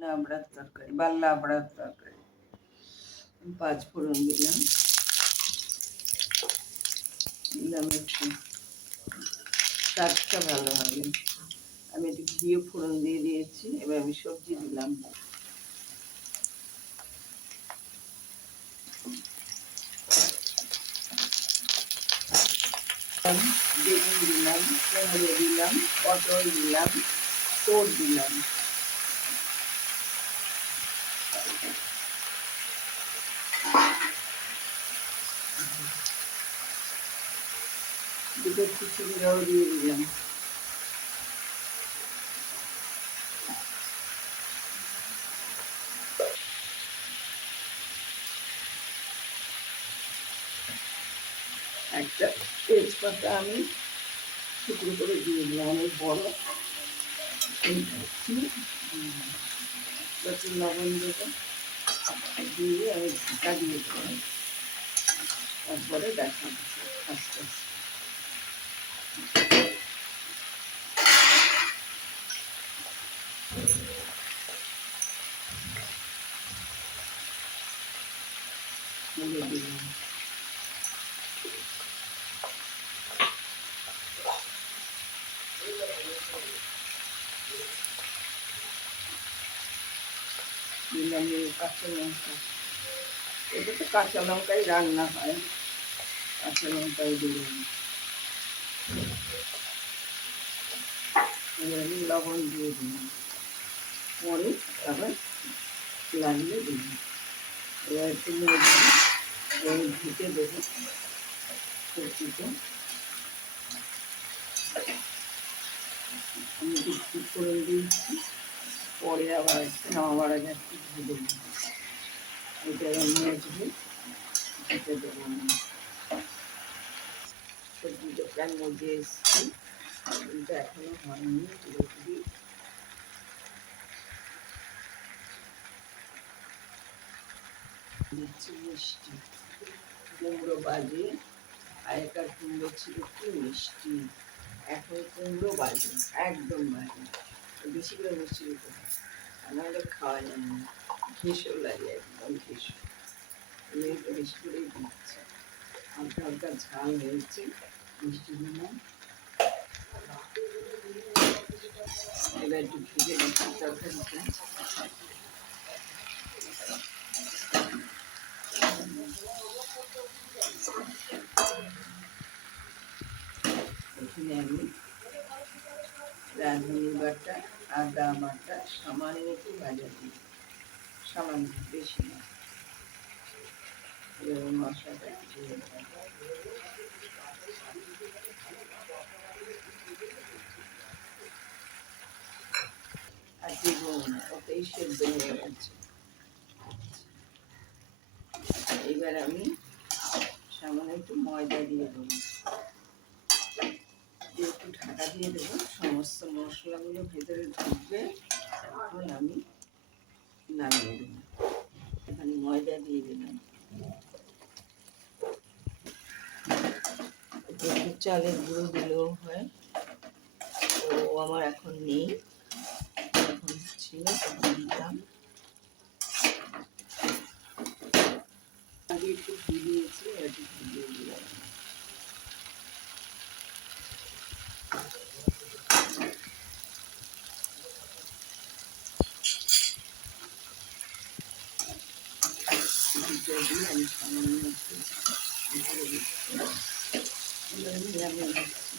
লাবড়ার তরকারি বা লাবড়ার তরকারি। 5 ফোড়ন দিলাম, দিলাম একটু স্বাদটা ভালো হবে। আমি একটু ঘিয়ে ফোড়ন দিয়ে দিয়েছি। এবার আমি সবজি দিলাম, বেগুন দিলাম, কুমড়ো দিলাম, পটল দিলাম, তোর দিলাম। দুটো খিচুড়িটাও দিয়ে দিলাম। একটা তেজপাতা আমি টুকরো করে দিয়ে দিলাম, অনেক বড়। একটু লবণ দেবো, দিয়ে আমি ঢাকা দিয়ে দেবো। তারপরে দেখাবো আস্তে আস্তে। দিলাম দিলাম কাঁচা লঙ্কা। এটা তো কাঁচা লঙ্কাই রান্না হয়, কাঁচা লঙ্কাই দিলাম। এবার আমি লবণ দিয়ে দিলাম, পরে আবার লাগলে দিলাম। এবার একটু নিয়ে দিলাম, ঢেকে দেবো সবজিতে। আমি একটু ফোড়ন দিয়েছি, পরে আবার একটু নামাবার আগে একটু ধুয়ে দেবো। এটা মেজবে, ঢেকে দেবো আমি। সবজিটা প্রায় মধ্যে এসছি, কিন্তু এখনো হয়নি পুরোপুরি। দিচ্ছি মিষ্টি, কুমড়ো বাজে, আগেকার কুমড়ো ছিল কি মিষ্টি, এখন কুমড়ো বাজে, একদম বাজে। বেশি করে মিষ্টি দিতে হয়, নাহলে খাওয়া যায় না, ঘেঁষো লাগে, একদম ঘেঁষো। মেয়েটা বেশি করেই দিচ্ছে, হালকা হালকা ঝাল হয়েছে, মিষ্টি দিলাম। এবার একটু ঢেকে দিচ্ছি তরকারিটা। এখানে আমি রাঁধুনি বাটা, আদা বাটা সামান্য একটু ভাজা দিই, সামান্য, বেশি না। এবার মশলাটা দিয়ে দেবো। আর দেবো না, ওতেই সেদ্ধ হয়ে গেছে। এবার আমি সামান্য একটু ময়দা দিয়ে দেবো, দিয়ে একটু ঢাকা দিয়ে দেবো, সমস্ত মশলাগুলো ভেতরে ঢুকবে। এখন আমি নামিয়ে দেবো। এখানে ময়দা দিয়ে দিলাম, একটু চালের গুঁড়ো দিলেও হয়, তো আমার এখন নেই, এখন ছিল দিলাম। আগে একটু ঘি দিয়েছি, একটু ঘি দিয়ে দিলাম। ঘিটা দিয়ে আমি সামান্য একটু করে দিচ্ছি, নামিয়ে দিচ্ছি।